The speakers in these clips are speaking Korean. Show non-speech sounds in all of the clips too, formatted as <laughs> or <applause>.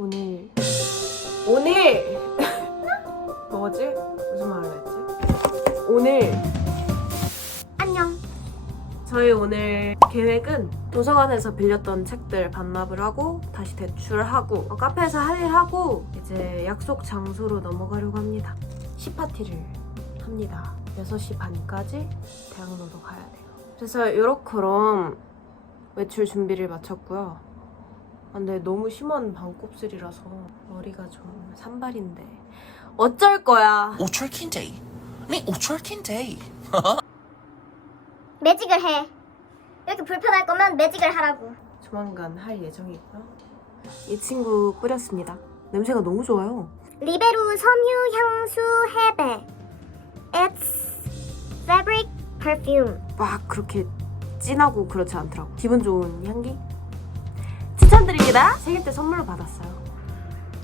오늘 오늘 <laughs> 뭐지? 무슨 말을 했지? 오늘 안녕. 저희 오늘 계획은 도서관에서 빌렸던 책들 반납을 하고 다시 대출하고 어, 카페에서 할일 하고 이제 약속 장소로 넘어가려고 합니다. 시파티를 합니다. 6시 반까지 대학로로 가야 돼요. 그래서 요렇게럼 외출 준비를 마쳤고요. 아, 근데 너무 심한 반곱슬이라서 머리가 좀 산발인데 어쩔 거야. 오철킨데이. 네 오철킨데이. <laughs> 매직을 해. 이렇게 불편할 거면 매직을 하라고. 조만간 할 예정이고요. 이 친구 뿌렸습니다. 냄새가 너무 좋아요. 리베루 섬유 향수 해배. It's fabric perfume. 막 그렇게 진하고 그렇지 않더라고. 기분 좋은 향기? 추천드립니다. 생일 때 선물로 받았어요.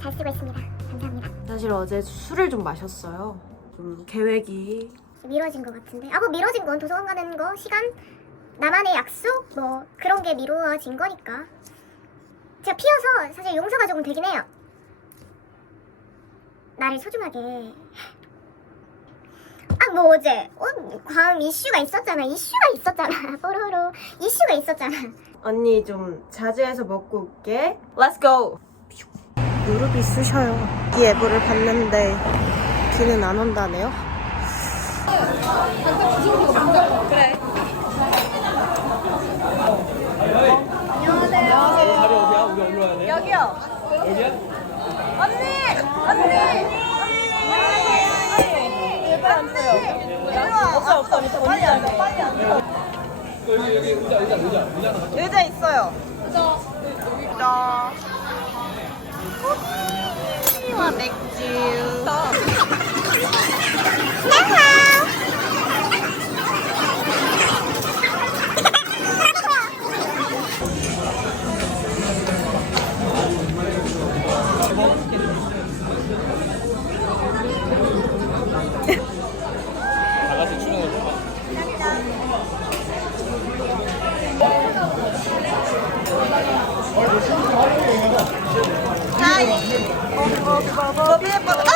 잘 쓰고 있습니다. 감사합니다. 사실 어제 술을 좀 마셨어요. 좀 계획이 미뤄진 것 같은데. 아, 뭐 미뤄진 건 도서관 가는 거, 시간, 나만의 약속, 뭐 그런 게 미뤄진 거니까. 제가 피어서 사실 용서가 조금 되긴 해요. 나를 소중하게. 아, 뭐 어제 어, 과음 이슈가 있었잖아. 이슈가 있었잖아. <laughs> 뽀로로 이슈가 있었잖아. 언니 좀 자제해서 먹고 올게. Let's go. 무릎이 쑤셔요. 이 예보를 봤는데 비는 안 온다네요. 빨리 앉으세요. 없어 없어 없어 빨리 앉아 빨리 앉아. 여기 여기 의자 의자 의자 의자 하나 가져. 의자 있어요. 의자. 커피와 맥주. Hayır. Baba. Baba.